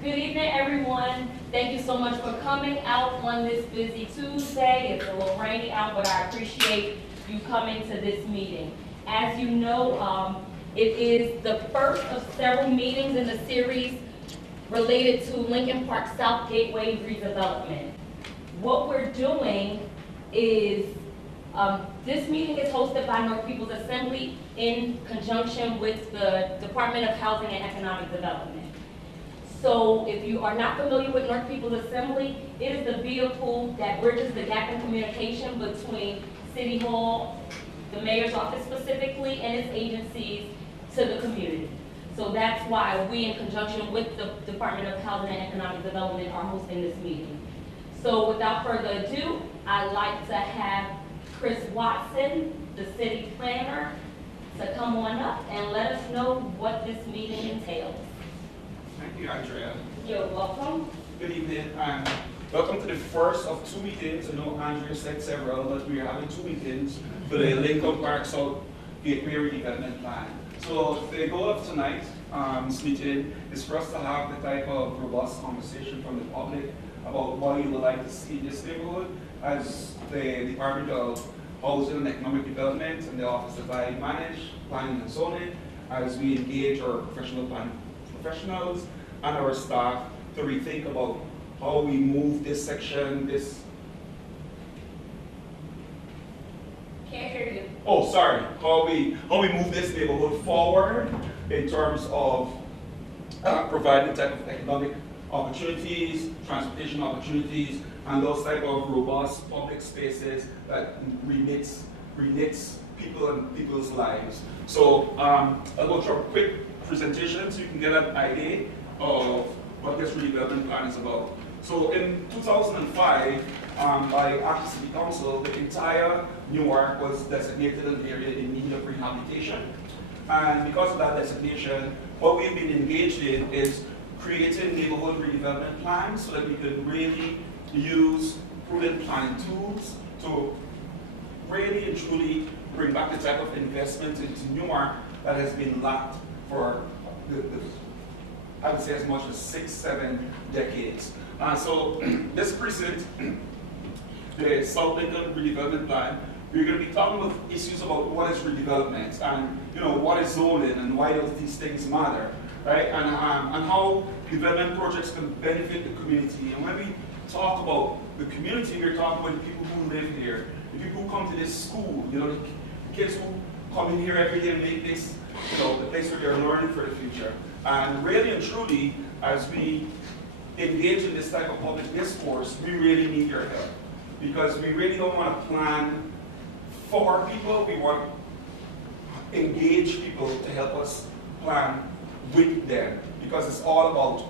Good evening, everyone. Thank you so much for coming out on this busy Tuesday. It's a little rainy out, but I appreciate you coming to this meeting. As you know, it is the first of several meetings in the series related to Lincoln Park South Gateway redevelopment. What we're doing is, this meeting is hosted by North People's Assembly in conjunction with the Department of Housing and Economic Development. So if you are not familiar with North People's Assembly, it is the vehicle that bridges the gap in communication between City Hall, the mayor's office specifically, and its agencies to the community. So that's why we, in conjunction with the Department of Housing and Economic Development, are hosting this meeting. So without further ado, I'd like to have Chris Watson, the city planner, to come on up and let us know what this meeting entails. Thank you, Andrea. You're welcome. Good evening, and welcome to the first of two meetings. I know Andrea said several, but we are having two meetings for the Lincoln Park South Gateway Redevelopment Plan. So the goal of tonight's meeting is for us to have the type of robust conversation from the public about what you would like to see in this neighborhood as the Department of Housing and Economic Development and the Office of I manage planning and zoning, as we engage our professionals and our staff to rethink about how we move this section, Can't hear you. oh, sorry, how we move this neighborhood forward in terms of providing type of economic opportunities, transportation opportunities, and those type of robust public spaces that relates people and people's lives. So I'll go through a quick presentation so you can get an idea of what this redevelopment plan is about. So in 2005, by Act of City Council, the entire Newark was designated an area in need of rehabilitation. And because of that designation, what we've been engaged in is creating neighborhood redevelopment plans so that we can really use prudent planning tools to really and truly bring back the type of investment into Newark that has been lacked for I would say as much as 6-7 decades. So this presents the South Lincoln Redevelopment Plan. We're going to be talking about issues about what is redevelopment and what is zoning and why does these things matter, right? And how development projects can benefit the community. And when we talk about the community, we're talking about the people who live here, the people who come to this school, the kids who come in here every day and make this the place where they're learning for the future. And really and truly, as we engage in this type of public discourse, we really need your help. Because we really don't want to plan for people, we want to engage people to help us plan with them. Because it's all about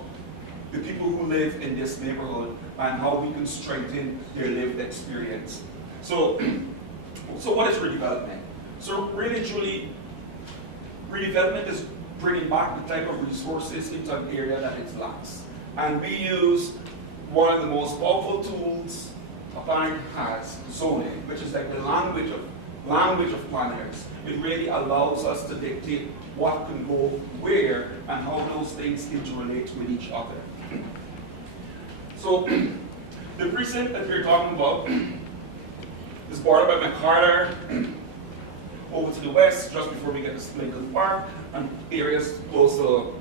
the people who live in this neighborhood and how we can strengthen their lived experience. So what is redevelopment? So really truly, redevelopment is bringing back the type of resources into an area that it lacks. And we use one of the most powerful tools a plan has, zoning, which is like the language of planners. It really allows us to dictate what can go where and how those things interrelate with each other. So the precinct that we're talking about is bordered by McCarter, over to the west, just before we get to Lincoln Park, and areas close to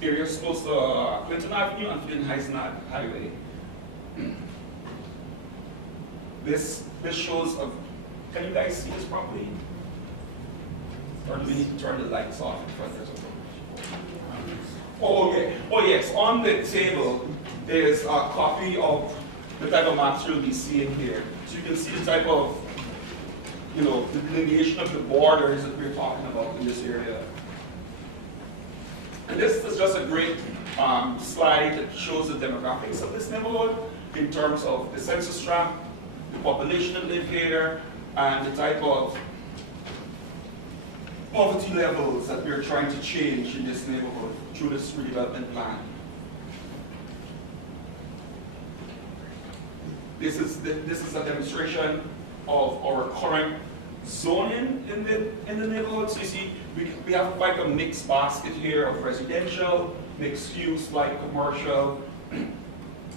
Clinton Avenue and Flint Heights Highway. This shows can you guys see this properly? Or do we need to turn the lights off in front of us? Oh, okay. Oh, yes. On the table is a copy of the type of maps you'll be seeing here. So you can see the type of the delineation of the borders that we're talking about in this area. And this is just a great slide that shows the demographics of this neighborhood in terms of the census tract, the population that live here, and the type of poverty levels that we're trying to change in this neighborhood through this redevelopment plan. This is a demonstration of our current zoning in the neighborhood. So you see, we have quite a mixed basket here of residential, mixed use like commercial,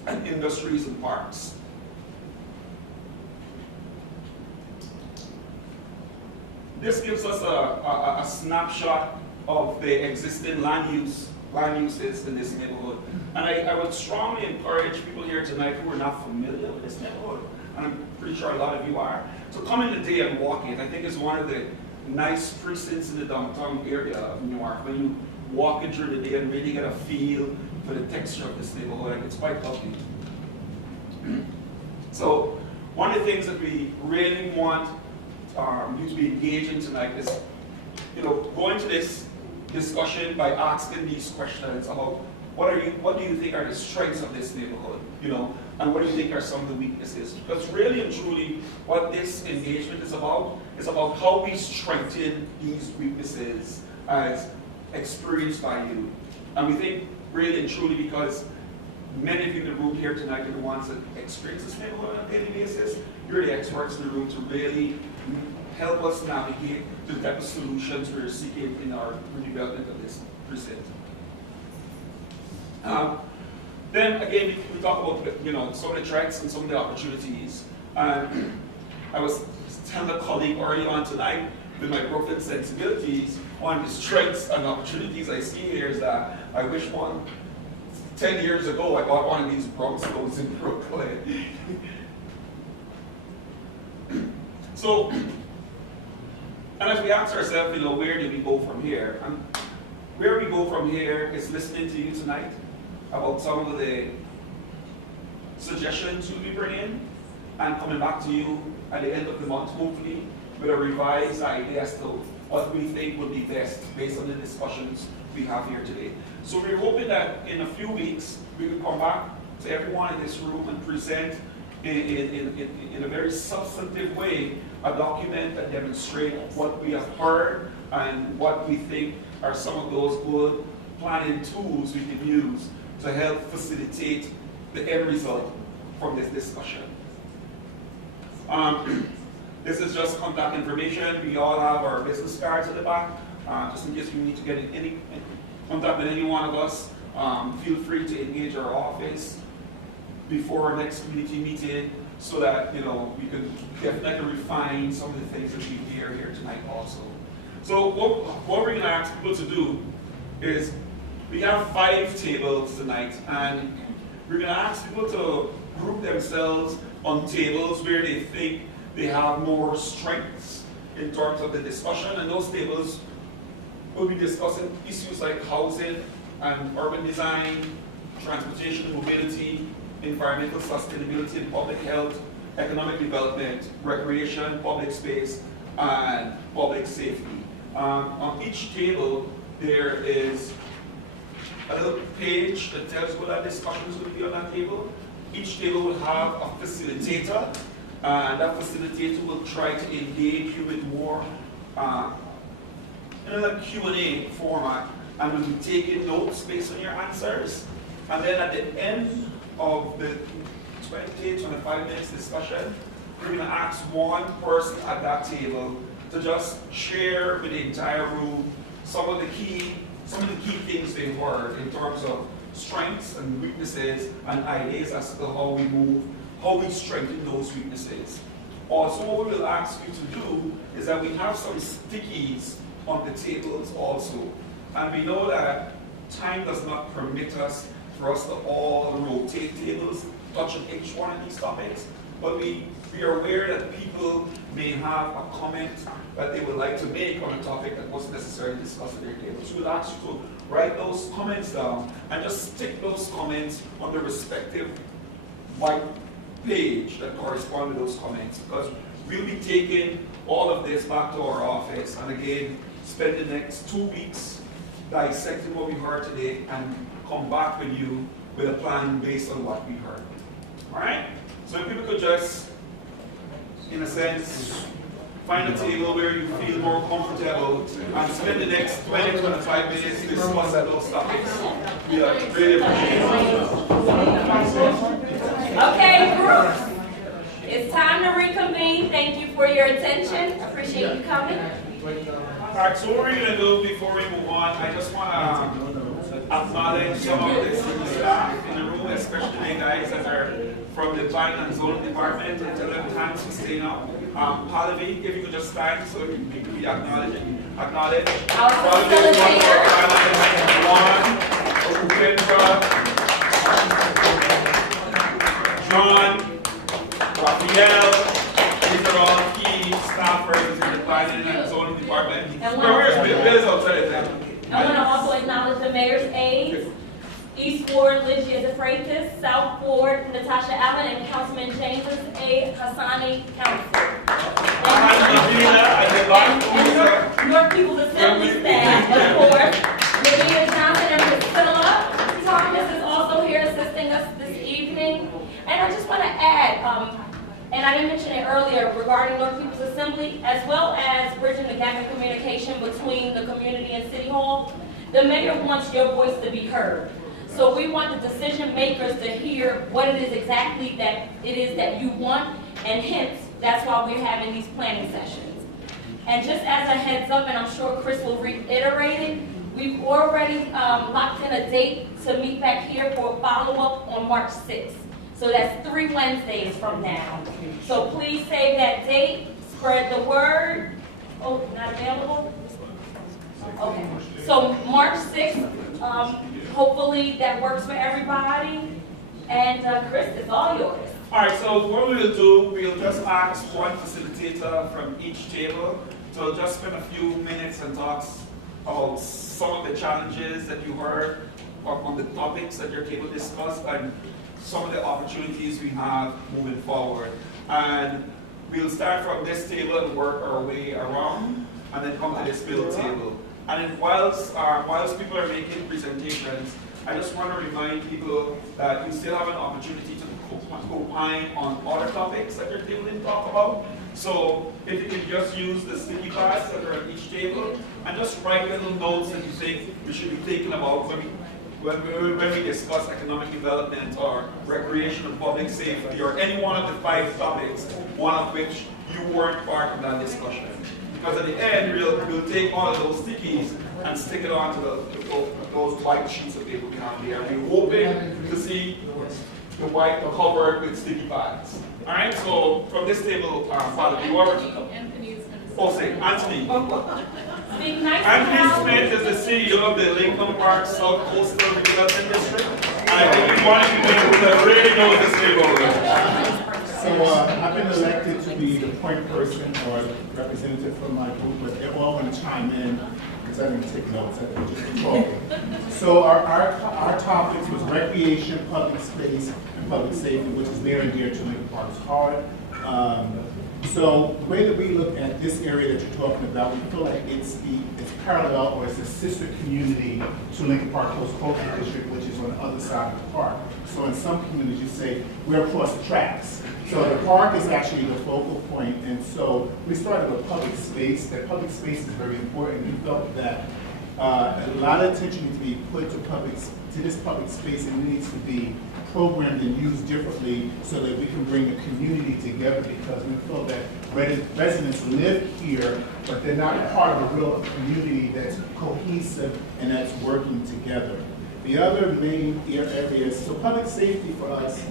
and industries and parks. This gives us a snapshot of the existing land uses in this neighborhood. And I would strongly encourage people here tonight who are not familiar with this neighborhood, and I'm pretty sure a lot of you are, to come in today and walk it. I think it's one of the nice precincts in the downtown area of Newark. When you walk it during the day and really get a feel for the texture of this neighborhood, it's quite lovely. So one of the things that we really want you to be engaged in tonight is, go into this discussion by asking these questions about what do you think are the strengths of this neighborhood, and what do you think are some of the weaknesses? Because really and truly, what this engagement is about how we strengthen these weaknesses as experienced by you. And we think really and truly because many of you in the room here tonight are the ones that experience this neighborhood on a daily basis. You're the experts in the room to really help us navigate the type of solutions we're seeking in our redevelopment of this precinct. Then again, we talk about some of the threats and some of the opportunities. I was telling a colleague early on tonight with my Brooklyn sensibilities, one of the strengths and opportunities I see here is that I wish 10 years ago I bought one of these brownstones in Brooklyn. So, and as we ask ourselves, where do we go from here? And where we go from here is listening to you tonight about some of the suggestions you'll be bringing, and coming back to you at the end of the month, hopefully, with a revised idea as to what we think would be best based on the discussions we have here today. So we're hoping that in a few weeks, we will come back to everyone in this room and present in a very substantive way a document that demonstrates what we have heard and what we think are some of those good planning tools we can use to help facilitate the end result from this discussion. This is just contact information. We all have our business cards at the back, just in case you need to get in contact with any one of us. Feel free to engage our office before our next community meeting so that we can definitely refine some of the things that we hear here tonight also. So what we're going to ask people to do is, we have 5 tables tonight, and we're going to ask people to group themselves on tables where they think they have more strengths in terms of the discussion, and those tables will be discussing issues like housing and urban design, transportation and mobility, environmental sustainability and public health, economic development, recreation, public space, and public safety. On each table, there is a little page that tells what that discussion is going to be on that table. Each table will have a facilitator, and that facilitator will try to engage you with more in a Q&A format, and we'll be taking notes based on your answers. And then at the end of the 25 minutes discussion, we're going to ask one person at that table to just share with the entire room some of the key things they heard in terms of strengths and weaknesses and ideas as to how we strengthen those weaknesses. Also, what we will ask you to do is that we have some stickies on the tables also. And we know that time does not permit us for us to all rotate tables, touching each one of these topics, but we are aware that people may have a comment that they would like to make on a topic that wasn't necessarily discussed at their table. So we'll ask you to write those comments down and just stick those comments on the respective white page that correspond to those comments, because we'll be taking all of this back to our office and again spend the next 2 weeks dissecting what we heard today and come back with you with a plan based on what we heard. All right? So if people could just, in a sense, find a table where you feel more comfortable and spend the next 20-25 minutes discussing those topics. We really appreciate it. Okay, groups. It's It's time to reconvene. Thank you for your attention. Appreciate you coming. All right, so what we're gonna do before we move on, I just wanna acknowledge some of the city staff in the room, especially the guys that are from the planning and zoning department, and tell them thanks for staying up. Pallavi, if you could just stand so we can be acknowledged. Our Pallavi, one, Upendra, John, Raphael, these are all key staffers in the planning and zoning department. Where's Bill outside of that? I want to also acknowledge the mayor's aides, East Ward, Lygia DeFreitas, South Ward, Natasha Allen, and Councilman James's aide, Hassani Council. And North People's Assembly staff, of course, Lydia Johnson and Priscilla Thomas is also here assisting us this evening. And I just want to add, and I didn't mention it earlier, regarding North People's Assembly, as well as bridging the gap in communication between the community and City Hall, the mayor wants your voice to be heard. So we want the decision makers to hear what it is exactly that it is that you want, and hence, that's why we're having these planning sessions. And just as a heads up, and I'm sure Chris will reiterate it, we've already locked in a date to meet back here for a follow-up on March 6th. So that's 3 Wednesdays from now. So please save that date, spread the word. Oh, not available? Okay, so March 6th, hopefully that works for everybody. And Chris, it's all yours. All right, so what we'll do, we'll just ask one facilitator from each table to just spend a few minutes and talk about some of the challenges that you heard on the topics that your table discussed and some of the opportunities we have moving forward. And we'll start from this table and work our way around and then come to this middle table. And then whilst people are making presentations, I just want to remind people that you still have an opportunity to opine on other topics that your table didn't talk about. So if you can just use the sticky pads that are at each table and just write little notes that you think we should be thinking about when we discuss economic development or recreation and public safety or any one of the 5 topics, one of which you weren't part of that discussion. Because at the end, we'll take all of those stickies and stick it onto those white sheets of paper behind there. We're hoping to see the white covered with sticky pads. All right, so from this table, Father, you are. Oh, say, Anthony. Anthony Smith is the CEO of the Lincoln Park South Coastal Redevelopment District. And I think we want you to really know this neighborhood. So I've been elected to be the point person or representative from my group, but they all want to chime in because I didn't take notes. I've just been talking. So our topics was recreation, public space, and public safety, which is near and dear to Lincoln Park's heart. So the way that we look at this area that you're talking about, we feel like it's parallel or it's a sister community to Lincoln Park Coast Cultural District, which is on the other side of the park. So in some communities you say, we're across the tracks. So the park is actually the focal point, and so we started with public space. That public space is very important. We felt that a lot of attention needs to be put to this public space, and it needs to be programmed and used differently so that we can bring the community together, because we feel that residents live here, but they're not part of a real community that's cohesive and that's working together. The other main areas, so public safety for us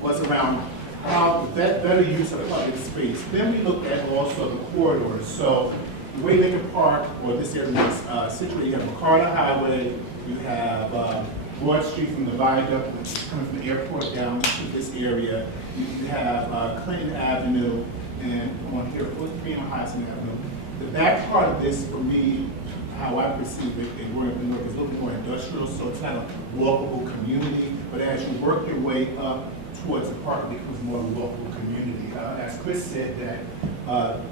was around how better use of public space. Then we looked at also the corridors. So the way Lincoln Park, or this area is situated, you have McCarter Highway, you have Broad Street from the Viaduct, which is coming from the airport down to this area. You have Clinton Avenue, and on here, Green on Hudson Avenue. The back part of this, for me, how I perceive it, in New York, is a little bit more industrial, so it's not a walkable community. But as you work your way up towards the park, it becomes more of a walkable community. As Chris said, that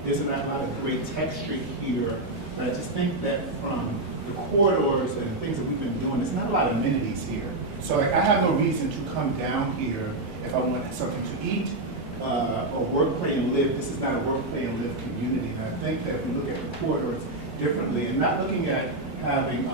there's a lot of great texture here, but I just think that from the corridors and things that we've been doing, there's not a lot of amenities here. So like, I have no reason to come down here if I want something to eat or work, play, and live. This is not a work, play, and live community. And I think that if we look at the corridors differently and not looking at having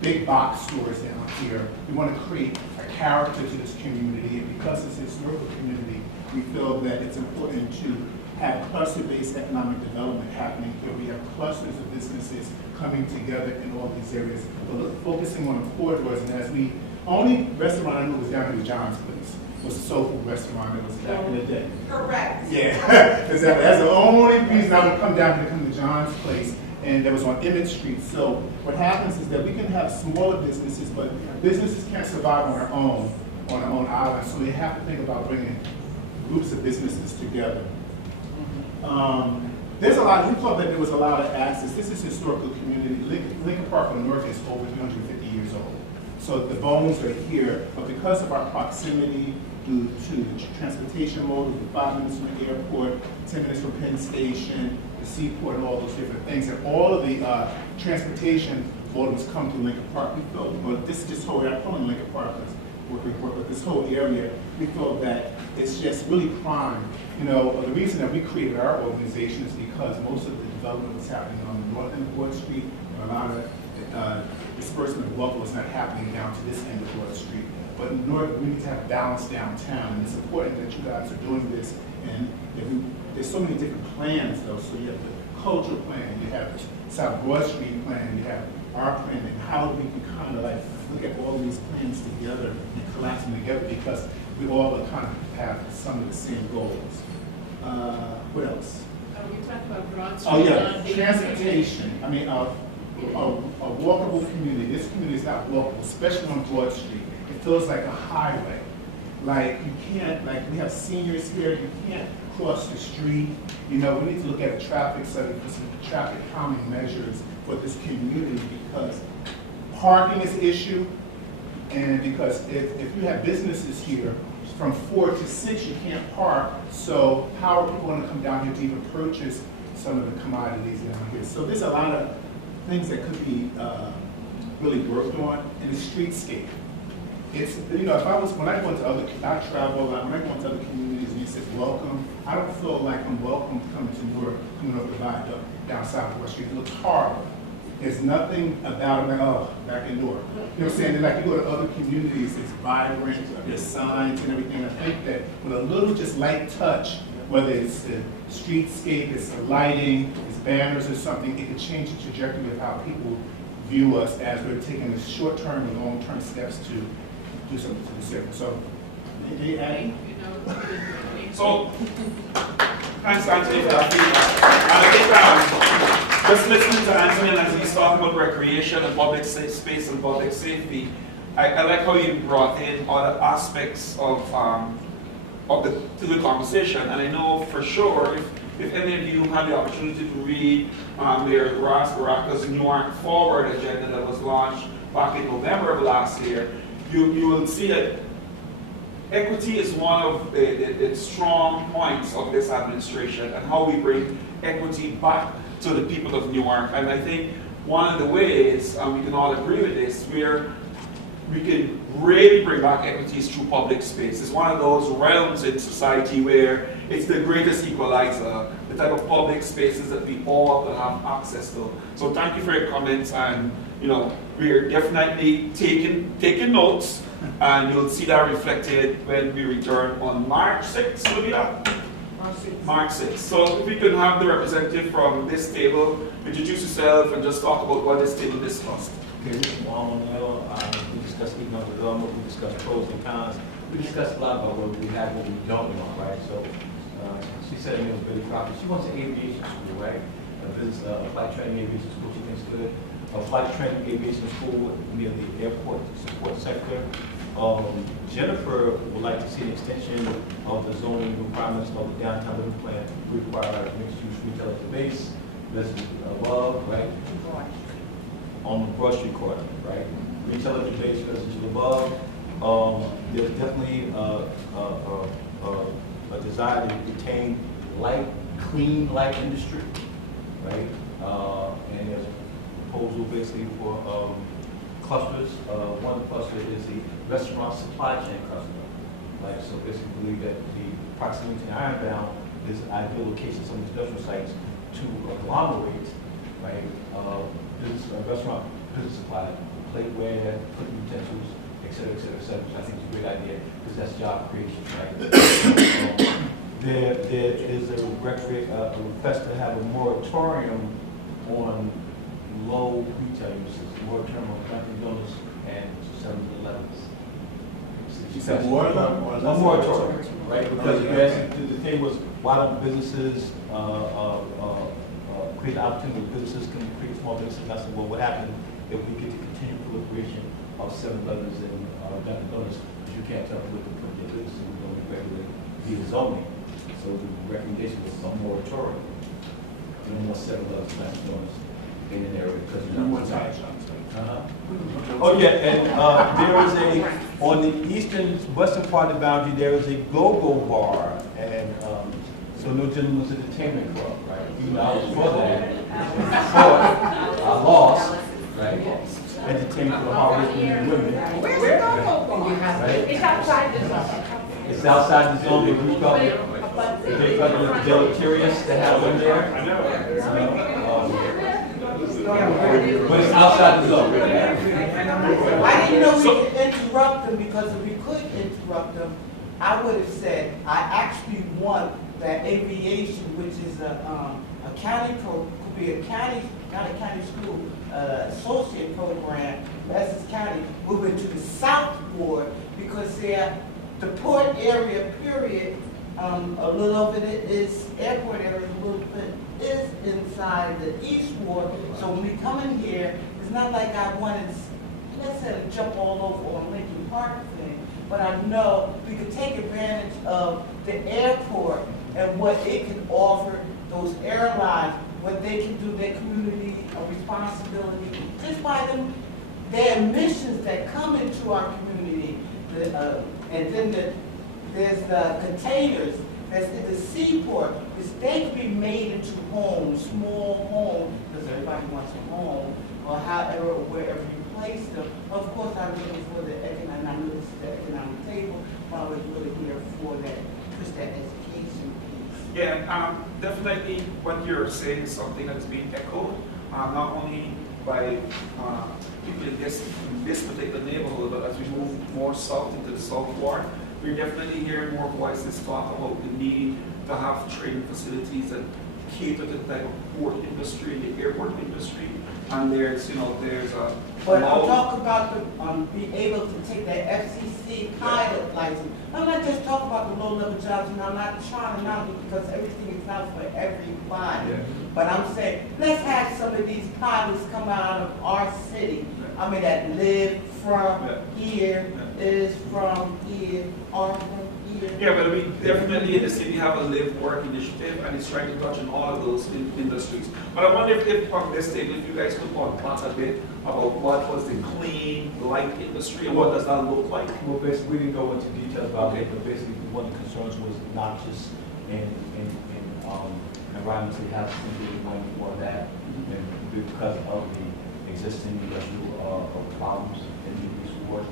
big box stores down here, we want to create a character to this community. And because it's a historical community, we feel that it's important to have cluster-based economic development happening here. We have clusters of businesses coming together in all these areas, but focusing on the corridors. And as we, only restaurant I knew was down here was John's Place. It was a soul food restaurant that was back in the day. Correct. Yeah, exactly. That's the only reason I would come down to come to John's Place, and that was on Emmett Street. So what happens is that we can have smaller businesses, but businesses can't survive on their own island. So they have to think about bringing groups of businesses together. There's a lot, we thought that there was a lot of access. This is historical community. Lincoln Park on the north is over 350 years old. So the bones are here, but because of our proximity due to the transportation mode, 5 minutes from the airport, 10 minutes from Penn Station, the seaport, and all those different things, and all of the transportation modes come to Lincoln Park. We felt, well, this whole area, I'm calling Lincoln Park because but this whole area, we felt that it's just really prime. You know, the reason that we created our organization is because most of the development was happening on the north end of Broad Street, and a lot of disbursement of wealth was not happening down to this end of Broad Street. But in north, we need to have balance downtown, and it's important that you guys are doing this. And there's so many different plans, though. So you have the cultural plan, you have the South Broad Street plan, you have our plan, and how we can kind of like look at all these plans together and collapse them together, because we all kind of have some of the same goals. What else? We talked about Broad Street. Oh yeah, transportation. I mean, a walkable community. This community is not walkable, especially on Broad Street. It feels like a highway. Like you can't, like we have seniors here, you can't cross the street. You know, we need to look at a traffic study for some traffic calming measures for this community, because parking is an issue, and because if you have businesses here, from 4 to 6 you can't park, so how are people going to come down here to even purchase some of the commodities down here? So there's a lot of things that could be really worked on in the streetscape. It's, you know, when I go into other, I travel a lot, when I go into other communities and it says welcome, I don't feel like I'm welcome coming to Newark, coming up the viaduct down South West Street. It looks horrible. There's nothing about it like, oh, back in Newark. You know what I'm saying? Like you go to other communities, it's vibrant, there's signs and everything. I think that with a little just light touch, whether it's the streetscape, it's the lighting, it's banners or something, it could change the trajectory of how people view us as we're taking the short-term and long-term steps to do something to the city. So, any adding? So, thanks, Anthony, for that feedback. And I think just listening to Anthony as he's talking about recreation and public space and public safety, I like how you brought in other aspects of the conversation. And I know for sure, if any of you had the opportunity to read their Baraka's Newark Forward agenda that was launched back in November of last year, you will see that equity is one of the strong points of this administration, and how we bring equity back to the people of Newark. And I think one of the ways, and we can all agree with this, where we can really bring back equities through public space. It's one of those realms in society where it's the greatest equalizer, the type of public spaces that we all will have access to. So thank you for your comments, and you know, we're definitely taking notes, and you'll see that reflected when we return on March 6th, will be that? March 6th. So if we could have the representative from this table introduce yourself and just talk about what this table discussed. Okay, this is we discussed economic development, we discussed pros and cons. We discussed a lot about what we have, what we don't want, right? So she said it was very proper. She wants an aviation school, right? This is a flight training aviation school she thinks good. A flight training aviation school near the airport support sector. Jennifer would like to see an extension of the zoning requirements of the downtown living plan to require mixed-use retail at the base, residential above, right? On the Broad Street corner, right? Retail at the base, residential above. There's definitely a desire to retain light, clean light industry, right? And there's a proposal basically for clusters. One cluster is the restaurant supply chain cluster. Right? So basically believe that the proximity to Ironbound is an ideal location, some industrial sites to agglomerate, right? Restaurant business supply, plateware, cooking utensils, et cetera, et cetera, et cetera, which I think is a great idea, because that's job creation, right? There is a request to have a moratorium on low retail uses, moratorium on Dunkin' Donuts and 7-Elevens. You said more about or One less moratorium, right? Because Okay. you asked, the thing was, why don't businesses create the opportunity where businesses can create small businesses? And I said, well, what happens if we get the continued proliferation of 7-Elevens and Dunkin' Donuts? Because you can't tell people to put their business in, we regulate via zoning. So the recommendation was a moratorium. You don't want 7-Elevens, Dunkin' Donuts in an area because you don't want to. Oh, yeah, and there is on the western part of the boundary, there is a go-go bar, and so no gentleman's entertainment club, right? Even though I was for that, I lost, right? Entertainment for the hard-working men and women. Where's the go-go bar? Right? It's outside the zone. It's outside the zone, they felt it deleterious to have them there. But it's outside the zone. I didn't know we could interrupt them, because if we could interrupt them, I would have said, I actually want that aviation, which is a county could be a county, not a county school, associate program, Essex County, moving to the South Ward, because the port area, period, a little of it is airport area, a little bit is inside the East Ward. So when we come in here, it's not like I wanted, let's say, to jump all over on Lincoln Park thing, but I know we could take advantage of the airport and what it can offer those airlines, what they can do, their community responsibility, just by them, their emissions that come into our community, and then there's the containers that's in the seaport, which they can be made into homes, small homes, because everybody wants a home, or however, or wherever you place them. Of course, I'm looking for the economic, I know this is the economic table, but I was really here for that, push that education piece. Yeah, definitely what you're saying is something that is being echoed, not only by people in this particular neighborhood, but as we move more south into the South Ward, we're definitely hearing more voices talk about the need to have training facilities that cater to the type of port industry, the airport industry, and there's a. But I'm talking about being able to take that FCC pilot license. I'm not just talking about the low-level jobs, and I'm not trying to knock it because everything is not for everybody. Yeah. But I'm saying, let's have some of these pilots come out of our city. I mean, that live from here, is from here, are from here. Yeah, but we definitely in the city have a live work initiative, and it's trying to touch on all of those industries. But I wonder if on this table, if you guys could talk a bit about what was the clean light industry and what does that look like? Well, basically, we didn't go into details about it, but basically, one of the concerns was noxious and environmentally have something going for that, and because of the existing industrial problems in the East Ward,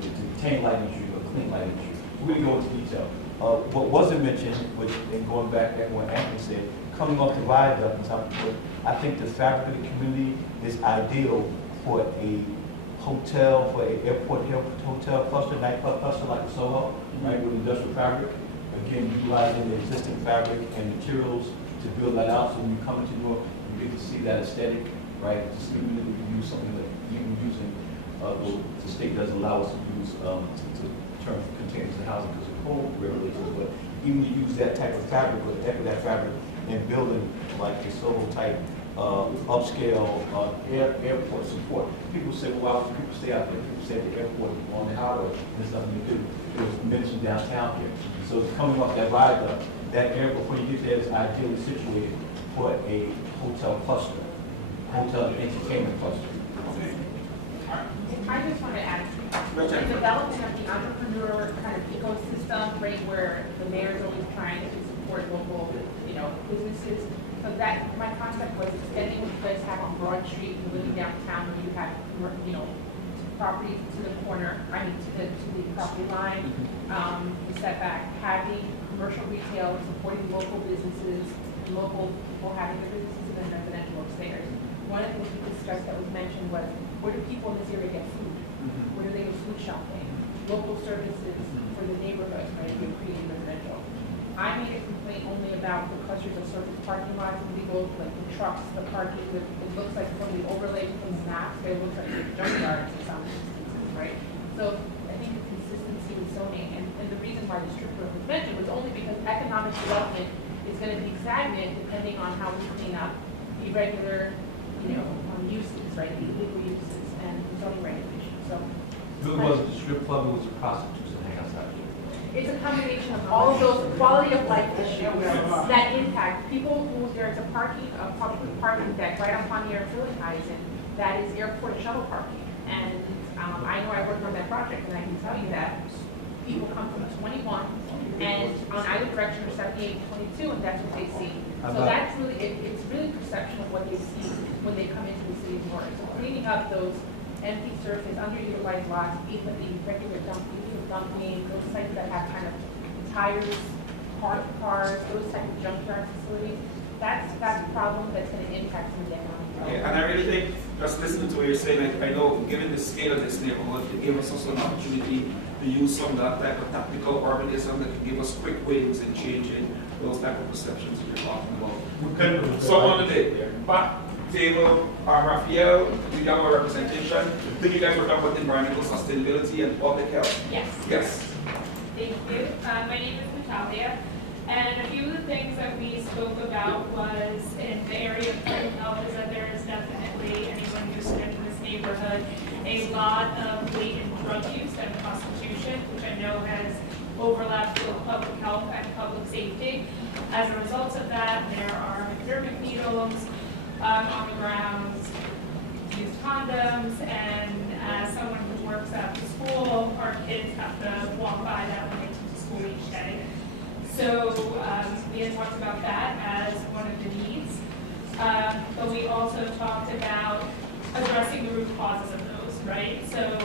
to contain light industry or clean light industry. We didn't go into detail. What wasn't mentioned, which, and going back to what Anthony said, coming off the viaduct in South Dakota, I think the fabric of the community is ideal for a hotel, for an airport hotel cluster, nightclub cluster like the Soho, right, with industrial fabric. Again, utilizing the existing fabric and materials to build that out, so when you come into New York, you get to see that aesthetic, right? Just even if we use something that even using, the state doesn't allow us to use to turn containers to housing because of code regulations, but even to use that type of fabric or the heck of that fabric in building like a Soho type upscale airport support. People say, well, why would people stay out there? People stay at the airport on the highway. There's nothing to do. It was mentioned downtown here. So coming off that viaduct, that airport, when you get there, is ideally situated for a hotel cluster, hotel entertainment cluster. I just want to add, the development of the entrepreneur kind of ecosystem, right, where the mayor is always trying to support local, businesses. So that, my concept was extending what you guys have on Broad Street, and living downtown, where you have, property to the corner, to the property line, the setback, having commercial retail, supporting local businesses, local people having their businesses, and then residential upstairs. One of the things we discussed that was mentioned was, where do people in this area get food? where do they go food shopping, local services for the neighborhood, right, you're creating residential. I made a complaint only about the clusters of surface parking lots, illegal, like the trucks, the parking, it looks like from the overlay from the maps, it looks like they're junkyards in some instances, right? So I think the consistency with zoning, and the reason why the strip road was mentioned was only because economic development is gonna be stagnant depending on how we clean up irregular, uses, right, the illegal uses and zoning regulations, so. It wasn't the strip club, it was the prostitutes that hang outside. It's a combination of all of those quality of life issues that impact people who, there's a public parking deck right up on near Fillinghausen that is airport shuttle parking. And I know I worked on that project and I can tell you that people come from 21 and on either direction are 78 and 22 and that's what they see. So that's really, it's really perception of what they see when they come into the city of Warren. So cleaning up those empty surface, underutilized lots, even the regular dumping, those sites that have kind of tires, parked cars, those type of junkyard facilities, that's a problem that's going to impact some of the economic development. Yeah, and I really think, just listening to what you're saying, I know given the scale of this neighborhood, it gave us also an opportunity to use some of that type of tactical urbanism that can give us quick wins in changing those type of perceptions that you're talking about. Can someone today, back table, Raphael, we have a representation. I think you guys were talking about environmental sustainability and public health. Yes. Yes. Thank you. My name is Natalia, and a few of the things that we spoke about was in the area of public health is that there is definitely, anyone who's lived in this neighborhood, a lot of latent drug use and prostitution, which I know has overlapped with public health and public safety. As a result of that, there are hypodermic needles on the grounds, used condoms, and as someone who works after school, our kids have to walk by that when they come to school each day. So we had talked about that as one of the needs, but we also talked about addressing the root causes of those, right? So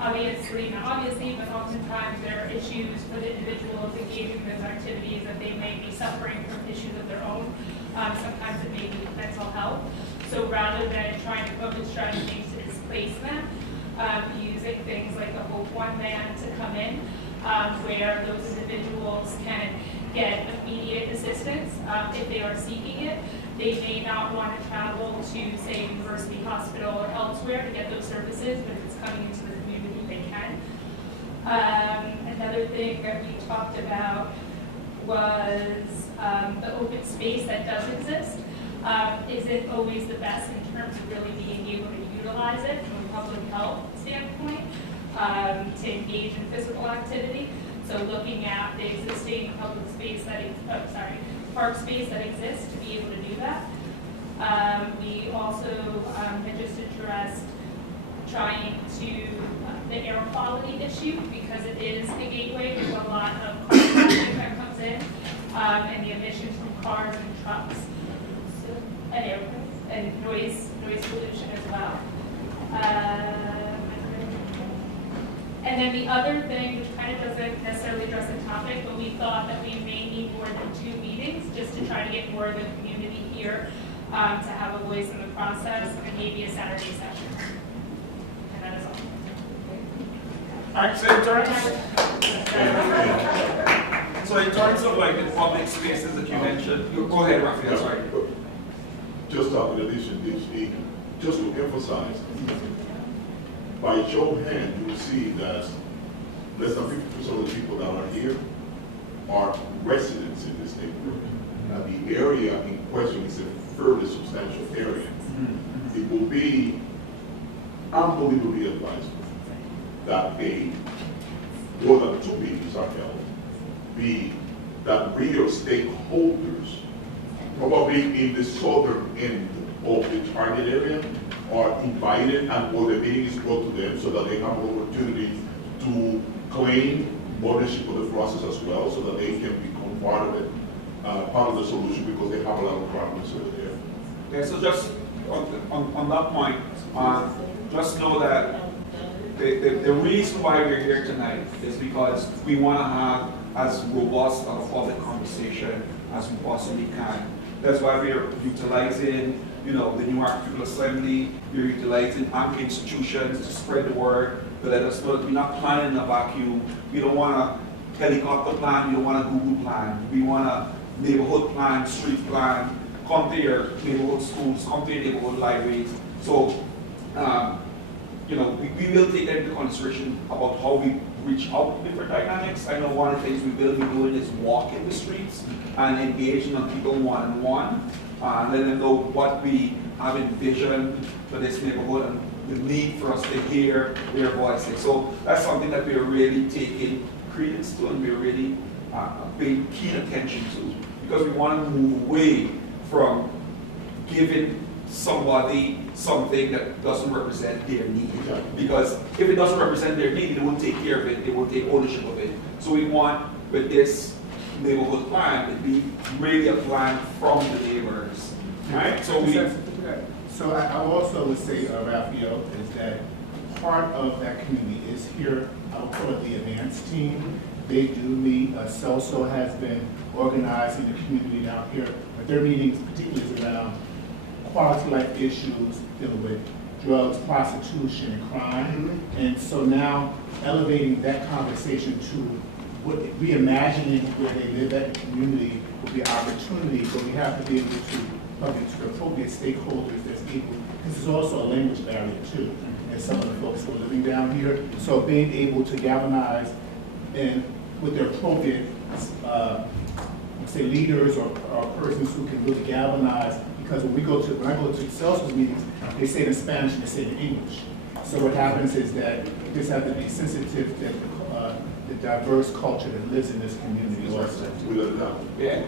obviously, not obviously, but oftentimes there are issues for the individuals engaging in those activities that they may be suffering from issues of their own. Sometimes it may be mental health. So rather than trying to focus strategies to displace them, using things like the Hope One Man to come in, where those individuals can get immediate assistance if they are seeking it. They may not want to travel to, say, University Hospital or elsewhere to get those services, but if it's coming into the community, they can. Another thing that we talked about was the open space that does exist. Isn't always the best in terms of really being able to utilize it from a public health standpoint to engage in physical activity. So looking at the existing public space that, park space that exists to be able to do that. We also had just addressed trying to the air quality issue because it is a gateway to a lot of car traffic that comes in and the emissions from cars and trucks and airplanes and noise pollution as well. And then the other thing, which kind of doesn't necessarily address the topic, but we thought that we may need more than 2 meetings just to try to get more of the community here to have a voice in the process, and maybe a Saturday session. And that is all. All right, so in terms of like the public spaces that you mentioned, go ahead, Raphael, sorry. Just in addition, just to emphasize, by show of hand, you will see that less than 50% of the people that are here are residents in this neighborhood. The area in question is a fairly substantial area. It will be unbelievably advisable that A, more than 2 meetings are held. B, that real stakeholders, probably in the southern end of the target area, are invited and or the meeting is brought to them so that they have an opportunity to claim ownership of the process as well so that they can become part of it, part of the solution because they have a lot of problems over there. Yeah, so just on that point, just know that the reason why we're here tonight is because we want to have as robust of a public conversation as we possibly can That's why we're utilizing, you know, the New York People Assembly, we're utilizing institutions to spread the word, to let us know that we're not planning in a vacuum. We don't want a helicopter plan, we don't want a Google plan. We want a neighborhood plan, street plan, come to your neighborhood schools, come to your neighborhood libraries. So, you know, we will take that into consideration about how we reach out to different dynamics. I know one of the things we will be doing is walking the streets and engaging on people one-on-one, let them know what we have envisioned for this neighborhood and the need for us to hear their voices. So that's something that we're really taking credence to and we're really paying keen attention to, because we want to move away from giving somebody something that doesn't represent their need. Because if it doesn't represent their need, they won't take care of it, they won't take ownership of it. So we want, with this neighborhood plan, to be really a plan from the neighbors. Right? So I also would say, Raphael, is that part of that community is here, I'll call it the advance team. They do meet, CELSO has been organizing the community down here, but their meetings particularly is around quality life issues, dealing with drugs, prostitution, and crime. And so now elevating that conversation to what reimagining where they live at the community will be an opportunity, but we have to be able to plug into the appropriate stakeholders that's able, this is also a language barrier too, and some of the folks who are living down here. So being able to galvanize and with the appropriate, say leaders or persons who can really galvanize, because when I go to CELSO's meetings, they say it in Spanish and they say it in English. So what happens is that this has to be sensitive to the diverse culture that lives in this community also. Without a doubt. Yeah.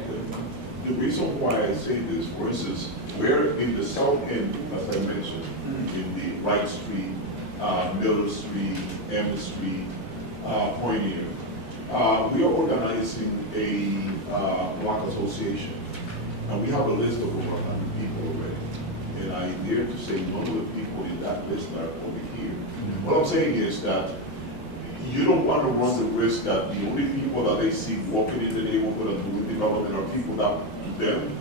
The reason why I say this, for instance, we're in the south end, as I mentioned, in the Wright Street, Miller Street, Emmett Street, Poinier. We are organizing a block association, and we have a list of over 100 people already. And I dare to say none of the people in that list are over here. What I'm saying is that you don't want to run the risk that the only people that they see walking in the neighborhood and doing development are people that them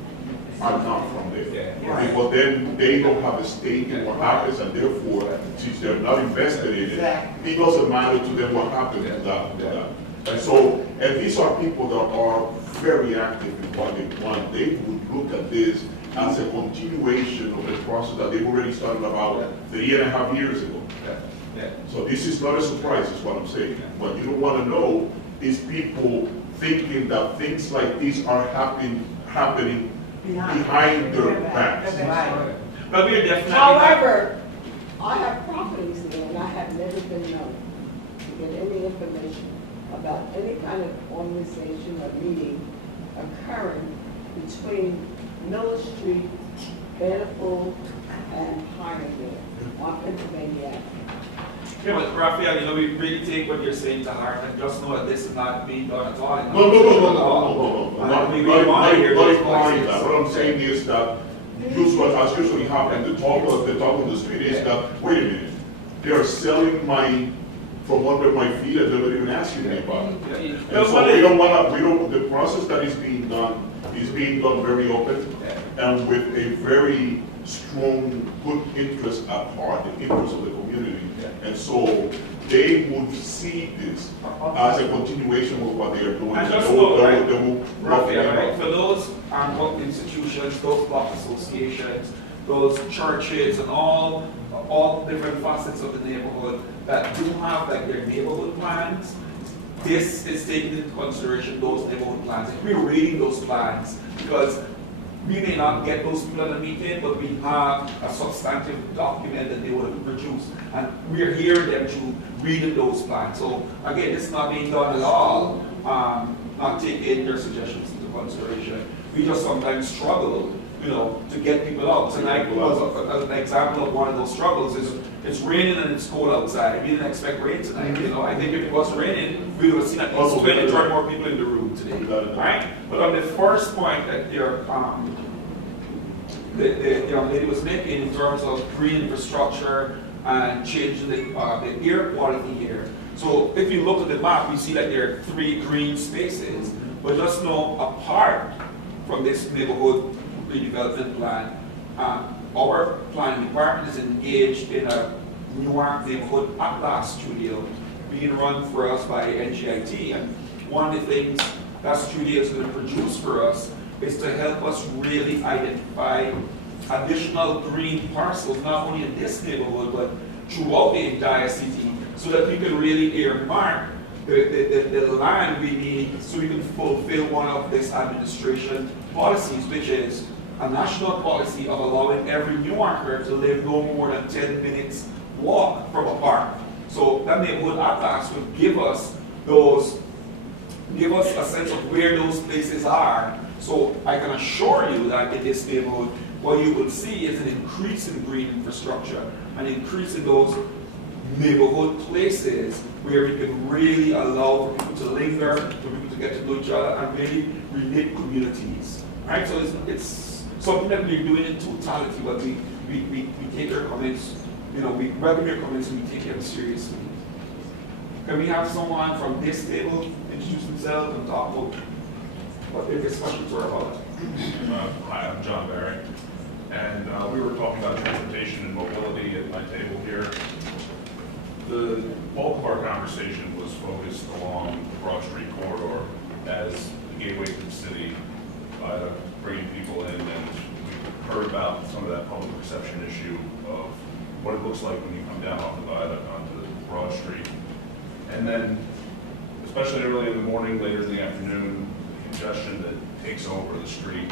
are not from there. But then they don't have a stake in what happens, and therefore, since they're not invested in it, it doesn't matter to them what happens to that. And so, and these are people that are very active in what they want. They would look at this as a continuation of the process that they've already started about 3.5 years ago. So this is not a surprise, is what I'm saying. What you don't want to know is people thinking that things like this are happening behind their backs. But we're definitely. However, I have properties there and I have never been known to get any information about any kind of organization or meeting occurring between Miller Street, Vanderpool, and Pioneer on Pennsylvania Avenue. Yeah, but Raphael, you know, we really take what you're saying to heart, and just know that this is not being done at all. No. We really want to hear those voices. What I'm saying is that as usually happens, the talk of the street is that, wait a minute, they're selling my, from under my feet and they're not even asking me about it. And so we don't want to, the process that is being done very open and with a very strong, good interest at heart, the interest of the community. And so they would see this as a continuation of what they are doing. And just know, right, for those institutions, those block associations, those churches, and all different facets of the neighborhood that do have like their neighborhood plans, this is taking into consideration those neighborhood plans. We're reading those plans because we may not get those people at the meeting, but we have a substantive document that they will produce, and we're hearing them to reading those plans. So again, it's not being done at all, not taking their suggestions into consideration. We just sometimes struggle, you know, to get people out. Tonight was an example of one of those struggles. Is it's raining and it's cold outside. We didn't expect rain tonight. You know, I think if it was raining, we would have seen at least 20 more people in the room today. Right? But on the first point that the young lady was making in terms of green infrastructure and changing the air quality here. So if you look at the map, you see that there are 3 green spaces, but just know apart from this neighborhood, redevelopment plan. Our planning department is engaged in a Newark neighborhood atlas studio being run for us by NGIT. And one of the things that studio is going to produce for us is to help us really identify additional green parcels, not only in this neighborhood, but throughout the entire city, so that we can really earmark the land we need so we can fulfill one of this administration policies, which is a national policy of allowing every Newarker to live no more than 10 minutes walk from a park. So that neighborhood atlas would give us a sense of where those places are. So I can assure you that in this neighborhood, what you will see is an increase in green infrastructure, an increase in those neighborhood places where we can really allow for people to linger, for people to get to know each other, and really relate communities. Right? So it's something that we're doing in totality, but we take your comments, we welcome your comments and we take them seriously. Can we have someone from this table introduce themselves and talk about what their discussions were about? Hi, I'm John Barry, and we were talking about transportation and mobility at my table here. The bulk of our conversation was focused along the Broad Street corridor as the gateway to the city, bringing people in, and we heard about some of that public perception issue of what it looks like when you come down off the viaduct onto Broad Street. And then, especially early in the morning, later in the afternoon, the congestion that takes over the street,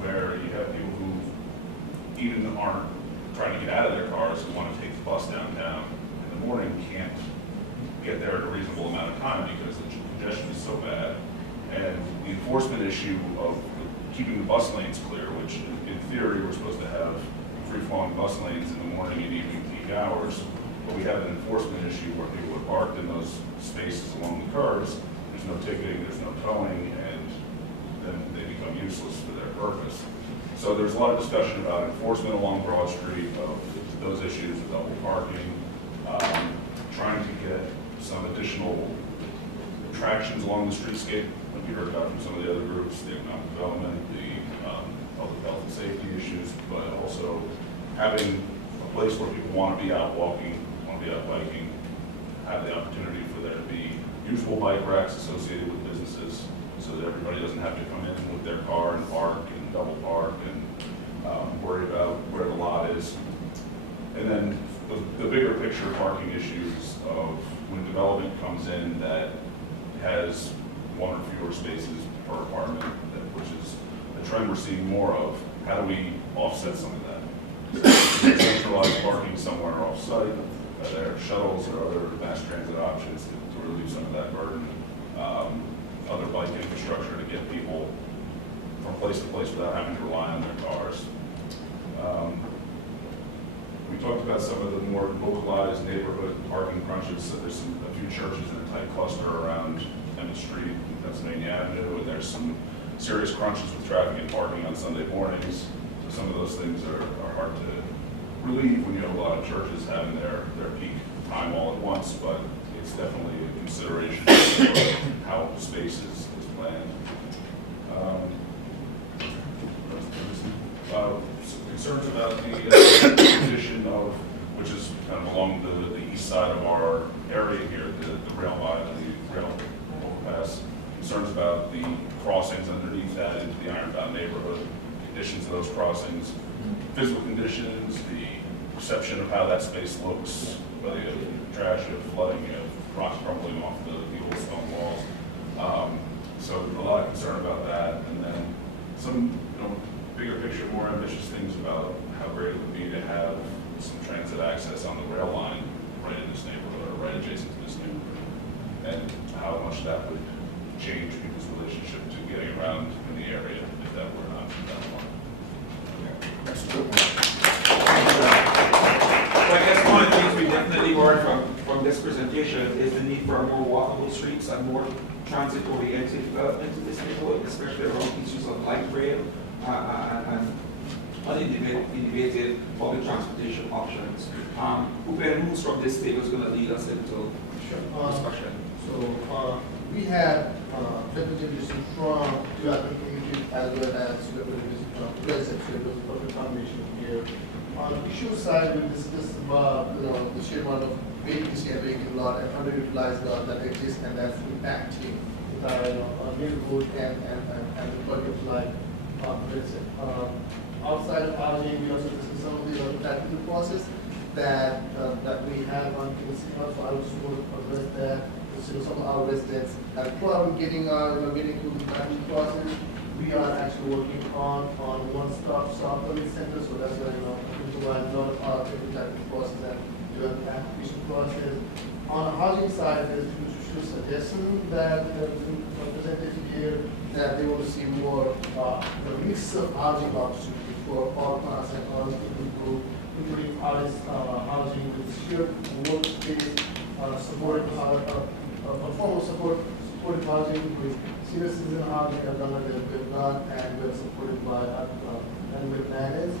where you have people who even aren't trying to get out of their cars and want to take the bus downtown in the morning, can't get there at a reasonable amount of time because the congestion is so bad. And the enforcement issue of keeping the bus lanes clear, which in theory we're supposed to have free-flowing bus lanes in the morning and evening peak hours, but we have an enforcement issue where people are parked in those spaces along the curves. There's no ticketing, there's no towing, and then they become useless for their purpose. So there's a lot of discussion about enforcement along Broad Street of those issues of double parking, trying to get some additional attractions along the streetscape, like you heard about from some of the other groups, the economic development, the public health and safety issues, but also having a place where people want to be out walking, want to be out biking, have the opportunity for there to be usable bike racks associated with businesses so that everybody doesn't have to come in with their car and park and double park and worry about where the lot is. And then the bigger picture parking issues of when development comes in that has one or fewer spaces per apartment, which is a trend we're seeing more of. How do we offset some of that? Centralized parking somewhere off-site, there are shuttles or other mass transit options to relieve some of that burden. Other bike infrastructure to get people from place to place without having to rely on their cars. We talked about some of the more localized neighborhood parking crunches. So there's a few churches in a tight cluster around Emmett Street and Pennsylvania Avenue, and there's some serious crunches with traffic and parking on Sunday mornings. So some of those things are hard to relieve when you have a lot of churches having their peak time all at once, but it's definitely a consideration for how space is planned. Concerns about the condition of, which is kind of along the east side of our area here, the rail line, the rail overpass. Concerns about the crossings underneath that into the Ironbound neighborhood, conditions of those crossings, physical conditions, the perception of how that space looks, whether you have trash, you have flooding, you have rocks crumbling off the old stone walls. So a lot of concern about that, and then some bigger picture, more ambitious things about how great it would be to have some transit access on the rail line right in this neighborhood or right adjacent to this neighborhood, and how much that would change people's relationship to getting around in the area if that were not that one. That's a good one. So I guess one of the things we definitely learned from this presentation is the need for more walkable streets and more transit-oriented development in this neighborhood, especially around issues of light rail and uninnovative public transportation options. Who's from this table is going to lead us into discussion. So we had representatives from development community as well as residents, public combination here. On the issue side, we discussed about, the sheer amount of vacancy and vacant lot and underutilized lot that exists, and that's impacting the neighborhood and the quality of life of residents. Outside of housing, we also discussed some of the other practical process that we have on the city hall, so I was going to address that. So some of our residents have problem getting through the practical process. We are actually working on one-stop shop learning center, so that's why we provide a lot of our technical process and develop application process. On the housing side, there's a suggestion that presented here that they want to see more the mix of housing opportunity for all class and all people, including artists housing with shared workspace, supported supported housing with senior citizen housing, as long as they're done and they're supported by and with planners.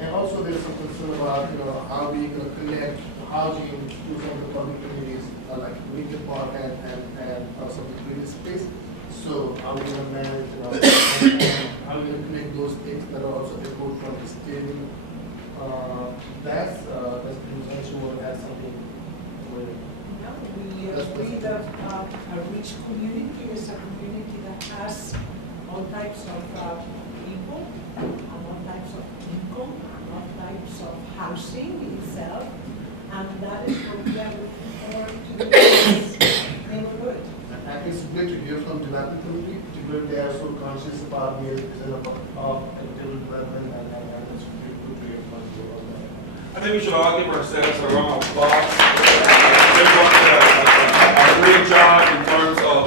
And also there's some concern about how we can connect housing to some of the public communities like Lincoln Park and some of the green space. So how we going to manage and how we going to connect those things that are also echoed from the state. That's pretty much you want to add something. We agree that a rich community is a community that has all types of people, and all types of income, all types of housing itself, and that is what we are looking for to do in this neighborhood. And it's great to hear from development community, particularly they are so conscious about the of equitable development and it's good to hear from you on that. I think we should all give ourselves a round of applause. Everyone did a great job in terms of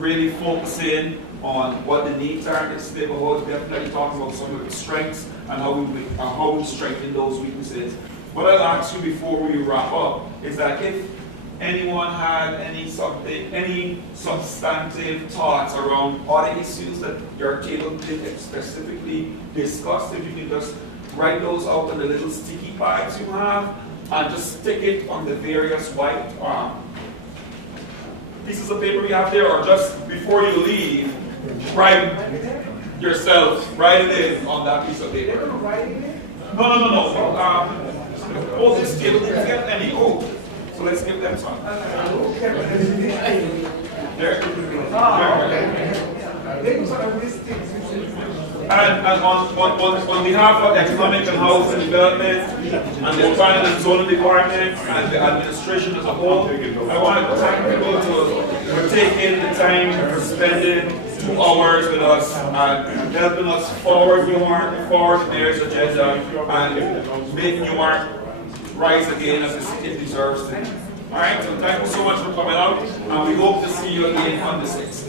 really focusing on what the needs are in this neighborhood. Definitely talking about some of the strengths and how we strengthen those weaknesses. What I'll ask you before we wrap up is that if anyone had any substantive thoughts around other issues that your table did specifically discuss, if you can just write those out on the little sticky pads you have and just stick it on the various white pieces of paper you have there, or just before you leave, write it in on that piece of paper. No. This table didn't get any. So let's give them some. There. And on behalf of Economic and Housing Development and the Planning and Zoning Department and the administration as a whole, I want to thank people for taking the time, for spending 2 hours with us and helping us forward the mayor's agenda and make Newark rise again as the city deserves to. All right, so thank you so much for coming out, and we hope to see you again on the 6th.